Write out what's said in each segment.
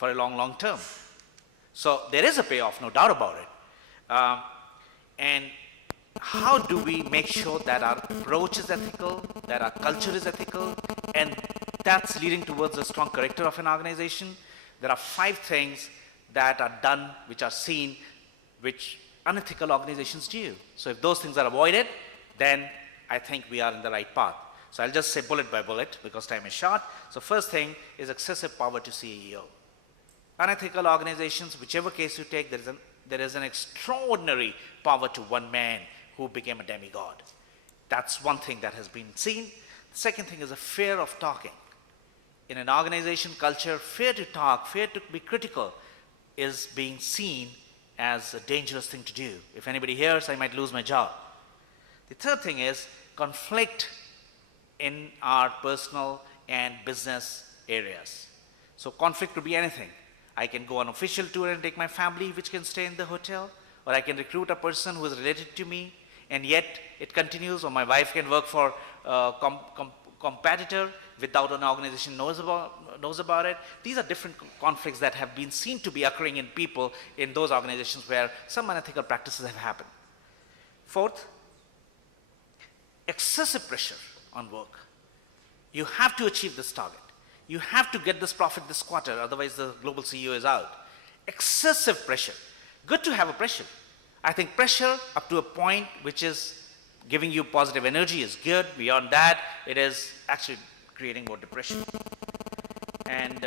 for a long, long term. So there is a payoff, no doubt about it. And how do we make sure that our approach is ethical, that our culture is ethical, and that's leading towards a strong character of an organization? There are 5 things that are done, which are seen, which unethical organizations do. So if those things are avoided, then I think we are in the right path. So I'll just say bullet by bullet because time is short. So first thing is excessive power to CEO. Unethical organizations, whichever case you take, there is an extraordinary power to one man who became a demigod. That's one thing that has been seen. The second thing is a fear of talking. In an organization culture, fear to talk, fear to be critical is being seen as a dangerous thing to do. If anybody hears, I might lose my job. The third thing is conflict in our personal and business areas. So conflict could be anything. I can go on official tour and take my family, which can stay in the hotel, or I can recruit a person who is related to me, and yet it continues, or my wife can work for a competitor without an organization knows about it. These are different conflicts that have been seen to be occurring in people in those organizations where some unethical practices have happened. Fourth, excessive pressure on work. You have to achieve this target. You have to get this profit this quarter, otherwise the global CEO is out. Excessive pressure. Good to have a pressure. I think pressure up to a point which is giving you positive energy is good. Beyond that, it is actually creating more depression. And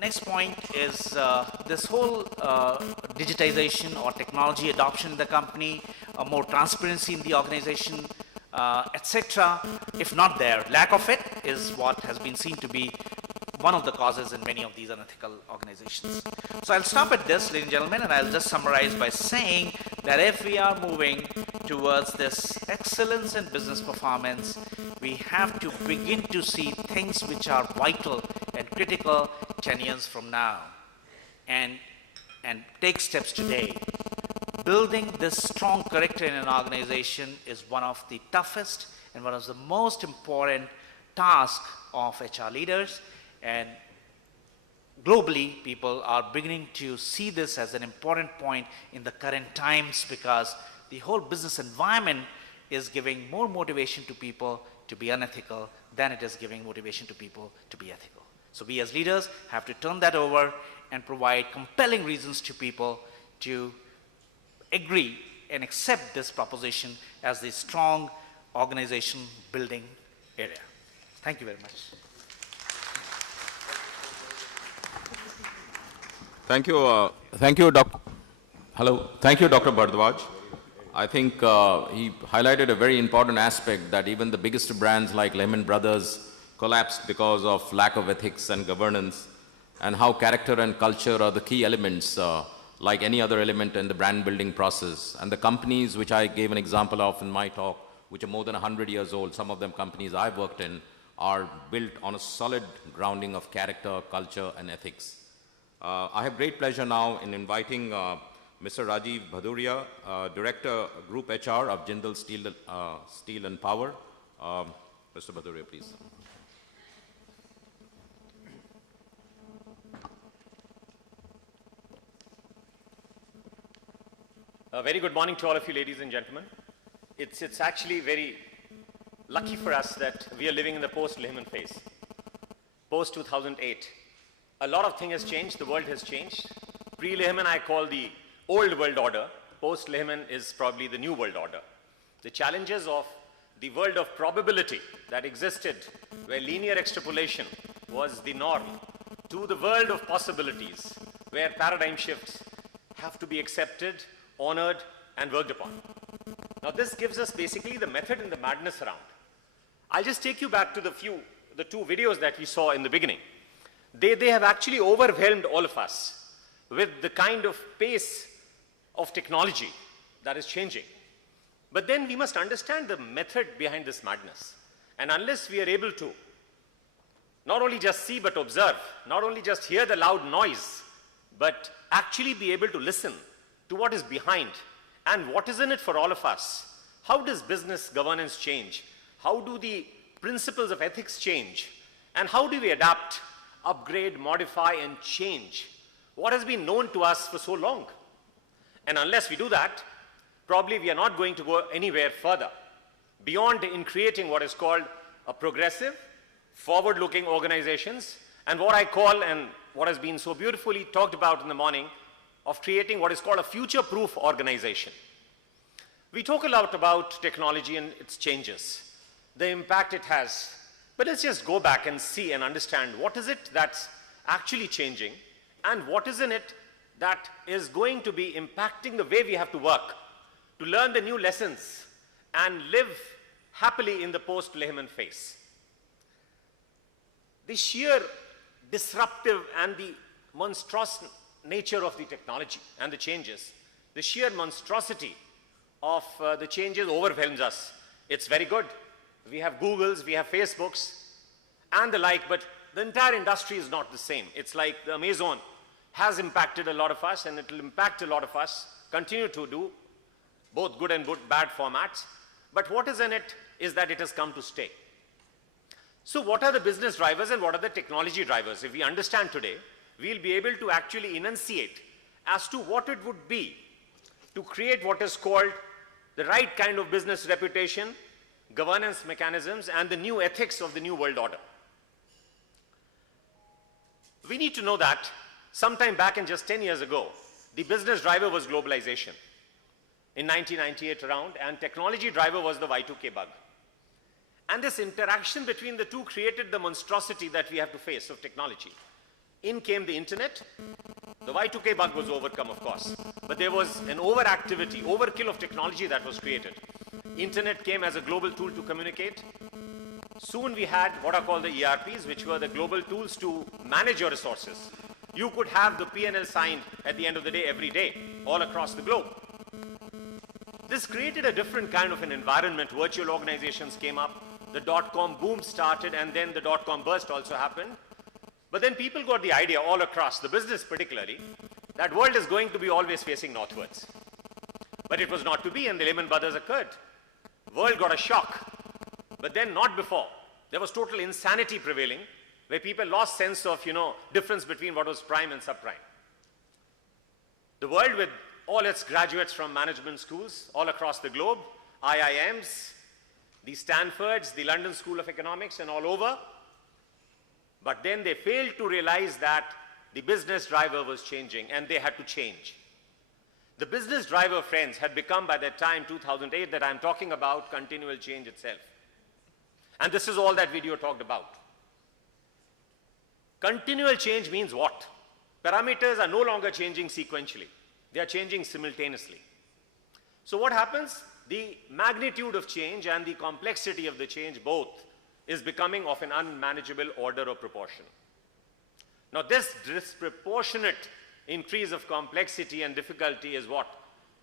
next point is this whole digitization or technology adoption in the company, more transparency in the organization, etc. If not there, lack of it is what has been seen to be one of the causes in many of these unethical organizations. So I'll stop at this, ladies and gentlemen, and I'll just summarize by saying that if we are moving towards this excellence in business performance, we have to begin to see things which are vital and critical 10 years from now, and take steps today. Building this strong character in an organization is one of the toughest and one of the most important tasks of HR leaders, and globally people are beginning to see this as an important point in the current times, because the whole business environment is giving more motivation to people to be unethical than it is giving motivation to people to be ethical. So we as leaders have to turn that over and provide compelling reasons to people to agree and accept this proposition as the strong organization building area. Thank you very much. Thank you, Dr. Bharadwaj. I think he highlighted a very important aspect that even the biggest brands like Lehman Brothers collapsed because of lack of ethics and governance, and how character and culture are the key elements like any other element in the brand building process. And the companies which I gave an example of in my talk, which are more than 100 years old, some of them companies I've worked in, are built on a solid grounding of character, culture, and ethics. I have great pleasure now in inviting Mr. Rajiv Bhaduria, Director, Group HR of Jindal Steel and Power. Mr. Bhaduria, please. A very good morning to all of you, ladies and gentlemen. It's actually very lucky for us that we are living in the post-Lehman phase, post-2008. A lot of things has changed, the world has changed. Pre-Lehman I call the old world order, post-Lehman is probably the new world order. The challenges of the world of probability that existed, where linear extrapolation was the norm, to the world of possibilities, where paradigm shifts have to be accepted, honored, and worked upon. Now this gives us basically the method and the madness around. I'll just take you back to the two videos that we saw in the beginning. They have actually overwhelmed all of us with the kind of pace of technology that is changing. But then we must understand the method behind this madness. And unless we are able to not only just see but observe, not only just hear the loud noise, but actually be able to listen to what is behind and what is in it for all of us. How does business governance change? How do the principles of ethics change? And how do we adapt upgrade, modify, and change what has been known to us for so long. And unless we do that, probably we are not going to go anywhere further beyond in creating what is called a progressive, forward-looking organizations, and what I call, and what has been so beautifully talked about in the morning, of creating what is called a future-proof organization. We talk a lot about technology and its changes, the impact it has, but let's just go back and see and understand what is it that's actually changing and what is in it that is going to be impacting the way we have to work, to learn the new lessons and live happily in the post-Lehman phase. The sheer disruptive and the monstrous nature of the technology and the changes, the sheer monstrosity of the changes overwhelms us. It's very good. We have Googles, we have Facebooks and the like, but the entire industry is not the same. It's like the Amazon has impacted a lot of us, and it will impact a lot of us, continue to do, both good and bad formats. But what is in it is that it has come to stay. So what are the business drivers and what are the technology drivers? If we understand today, we'll be able to actually enunciate as to what it would be to create what is called the right kind of business reputation, governance mechanisms, and the new ethics of the new world order. We need to know that sometime back in just 10 years ago, the business driver was globalization in 1998 around, and technology driver was the Y2K bug. And this interaction between the two created the monstrosity that we have to face of technology. In came the internet. The Y2K bug was overcome, of course, but there was an overactivity, overkill of technology that was created. Internet came as a global tool to communicate. Soon we had what are called the ERPs, which were the global tools to manage your resources. You could have the P&L signed at the end of the day every day, all across the globe. This created a different kind of an environment. Virtual organizations came up, the dot-com boom started, and then the dot-com burst also happened. But then people got the idea all across, the business particularly, that world is going to be always facing northwards. But it was not to be, and the Lehman Brothers occurred. World got a shock, but then not before. There was total insanity prevailing, where people lost sense of, difference between what was prime and subprime. The world, with all its graduates from management schools all across the globe, IIMs, the Stanfords, the London School of Economics, and all over, but then they failed to realize that the business driver was changing, and they had to change. The business driver, friends, had become by that time, 2008, that I'm talking about, continual change itself. And this is all that video talked about. Continual change means what? Parameters are no longer changing sequentially. They are changing simultaneously. So what happens? The magnitude of change and the complexity of the change both is becoming of an unmanageable order of proportion. Now this disproportionate increase of complexity and difficulty is what?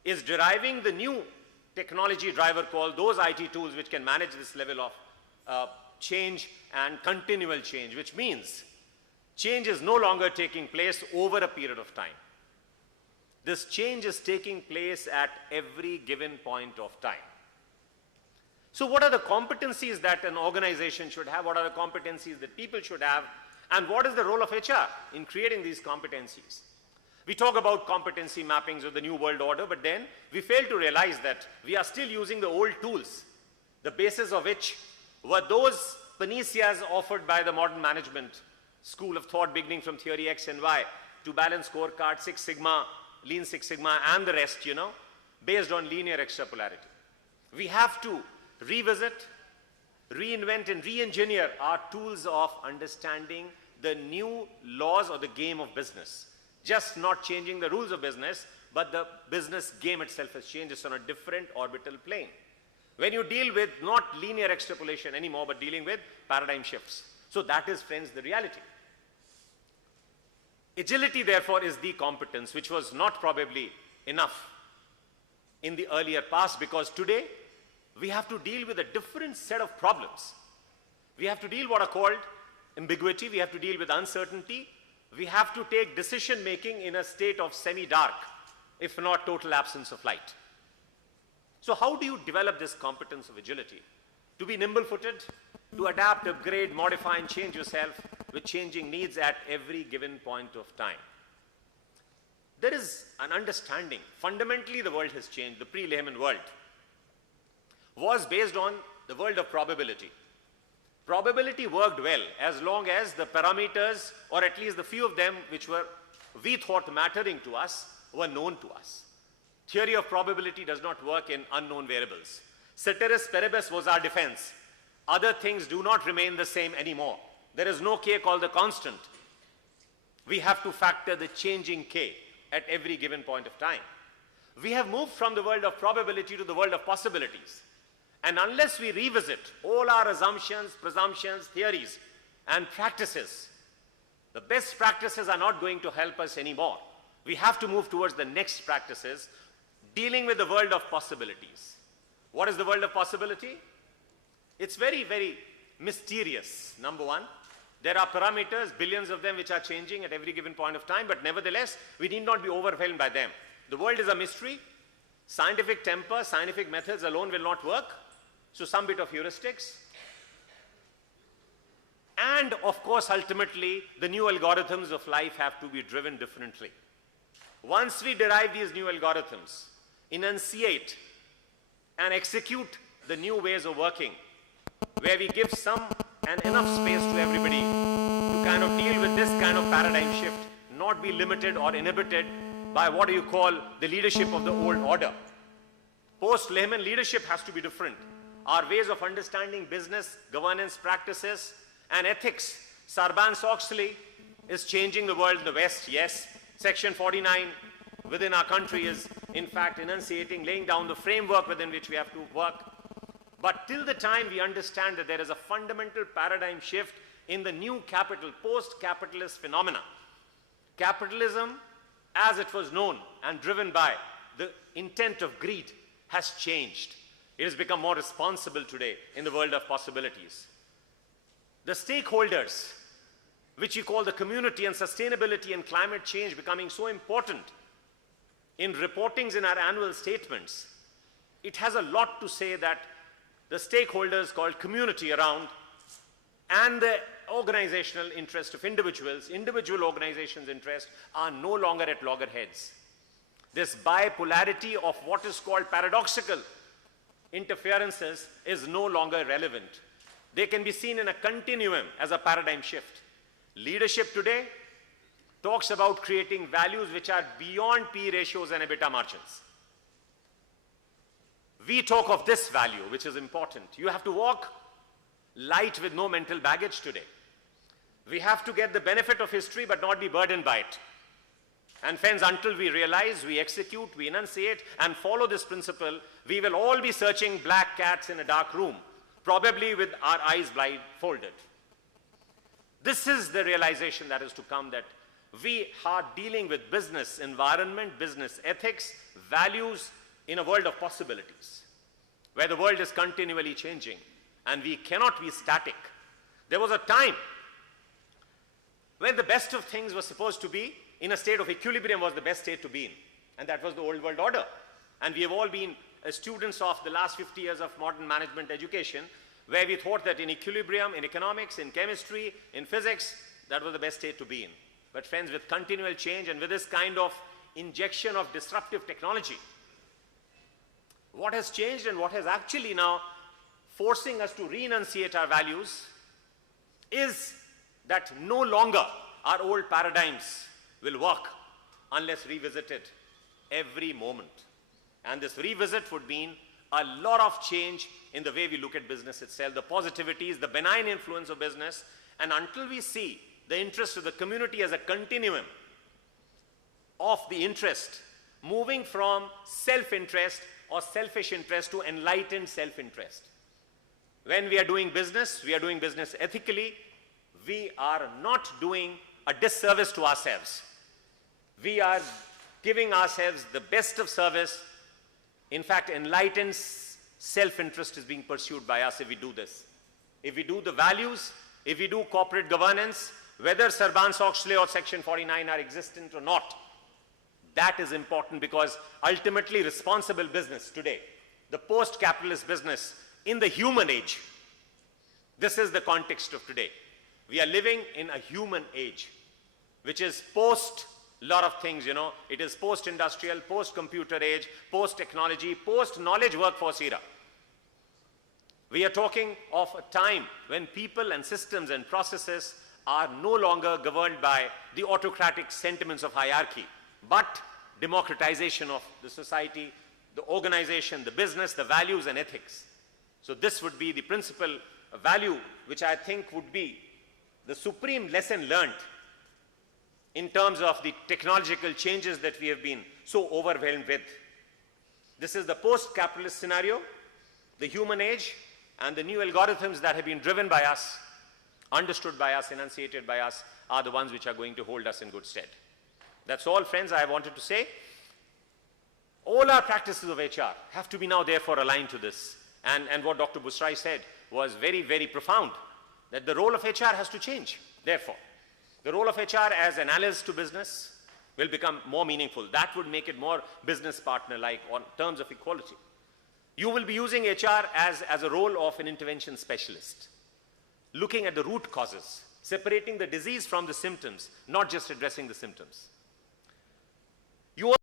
Is deriving the new technology driver called those IT tools which can manage this level of change and continual change, which means change is no longer taking place over a period of time. This change is taking place at every given point of time. So what are the competencies that an organization should have? What are the competencies that people should have? And what is the role of HR in creating these competencies? We talk about competency mappings of the new world order, but then we fail to realize that we are still using the old tools, the basis of which were those panaceas offered by the modern management school of thought, beginning from theory X and Y to balance scorecard, Six Sigma, Lean Six Sigma, and the rest, based on linear extrapolarity. We have to revisit, reinvent, and re-engineer our tools of understanding the new laws of the game of business. Just not changing the rules of business, but the business game itself has changed. It's on a different orbital plane. When you deal with not linear extrapolation anymore, but dealing with paradigm shifts. So that is, friends, the reality. Agility, therefore, is the competence, which was not probably enough in the earlier past, because today we have to deal with a different set of problems. We have to deal what are called ambiguity, we have to deal with uncertainty, we have to take decision making in a state of semi-dark, if not total absence of light. So how do you develop this competence of agility? To be nimble-footed, to adapt, upgrade, modify, and change yourself with changing needs at every given point of time. There is an understanding. Fundamentally, the world has changed. The pre-Lehman world was based on the world of probability. Probability worked well as long as the parameters, or at least the few of them which we thought mattering to us, were known to us. Theory of probability does not work in unknown variables. Ceteris paribus was our defense. Other things do not remain the same anymore. There is no k called the constant. We have to factor the changing k at every given point of time. We have moved from the world of probability to the world of possibilities. And unless we revisit all our assumptions, presumptions, theories, and practices, the best practices are not going to help us anymore. We have to move towards the next practices, dealing with the world of possibilities. What is the world of possibility? It's very, very mysterious. Number one, there are parameters, billions of them, which are changing at every given point of time, but nevertheless, we need not be overwhelmed by them. The world is a mystery. Scientific temper, scientific methods alone will not work. So some bit of heuristics. And of course, ultimately, the new algorithms of life have to be driven differently. Once we derive these new algorithms, enunciate and execute the new ways of working, where we give some and enough space to everybody to kind of deal with this kind of paradigm shift, not be limited or inhibited by what do you call the leadership of the old order. Post-Lehman leadership has to be different. Our ways of understanding business, governance practices, and ethics. Sarbanes-Oxley is changing the world in the West, yes. Section 49 within our country is, in fact, enunciating, laying down the framework within which we have to work. But till the time we understand that there is a fundamental paradigm shift in the new capital, post-capitalist phenomena, capitalism, as it was known and driven by the intent of greed, has changed. It has become more responsible today in the world of possibilities. The stakeholders, which we call the community, and sustainability and climate change becoming so important in reportings in our annual statements, it has a lot to say that the stakeholders called community around and the organizational interest of individuals, individual organizations' interests are no longer at loggerheads. This bipolarity of what is called paradoxical interferences is no longer relevant. They can be seen in a continuum as a paradigm shift. Leadership today talks about creating values which are beyond P ratios and EBITDA margins. We talk of this value, which is important. You have to walk light with no mental baggage today. We have to get the benefit of history but not be burdened by it. And friends, until we realize, we execute, we enunciate, and follow this principle, we will all be searching black cats in a dark room, probably with our eyes blindfolded. This is the realization that is to come, that we are dealing with business environment, business ethics, values in a world of possibilities, where the world is continually changing, and we cannot be static. There was a time when the best of things was supposed to be in a state of equilibrium, was the best state to be in. And that was the old world order. And we have all been students of the last 50 years of modern management education, where we thought that in equilibrium, in economics, in chemistry, in physics, that was the best state to be in. But friends, with continual change and with this kind of injection of disruptive technology, what has changed and what has actually now forcing us to re-enunciate our values is that no longer our old paradigms will work unless revisited every moment. And this revisit would mean a lot of change in the way we look at business itself, the positivities, the benign influence of business. And until we see the interest of the community as a continuum of the interest, moving from self-interest or selfish interest to enlightened self-interest. When we are doing business ethically, we are not doing a disservice to ourselves. We are giving ourselves the best of service. In fact, enlightened self-interest is being pursued by us if we do this. If we do the values, if we do corporate governance, whether Sarbanes-Oxley or Section 49 are existent or not, that is important, because ultimately responsible business today, the post-capitalist business in the human age, this is the context of today. We are living in a human age, which is post lot of things, you know. It is post-industrial, post-computer age, post-technology, post-knowledge workforce era. We are talking of a time when people and systems and processes are no longer governed by the autocratic sentiments of hierarchy, but democratization of the society, the organization, the business, the values and ethics. So this would be the principal value which I think would be the supreme lesson learned in terms of the technological changes that we have been so overwhelmed with. This is the post-capitalist scenario, the human age, and the new algorithms that have been driven by us, understood by us, enunciated by us, are the ones which are going to hold us in good stead. That's all, friends, I wanted to say. All our practices of HR have to be now therefore aligned to this. And what Dr. Busrai said was very, very profound, that the role of HR has to change, therefore. The role of HR as an analyst to business will become more meaningful. That would make it more business partner-like on terms of equality. You will be using HR as a role of an intervention specialist, looking at the root causes, separating the disease from the symptoms, not just addressing the symptoms. You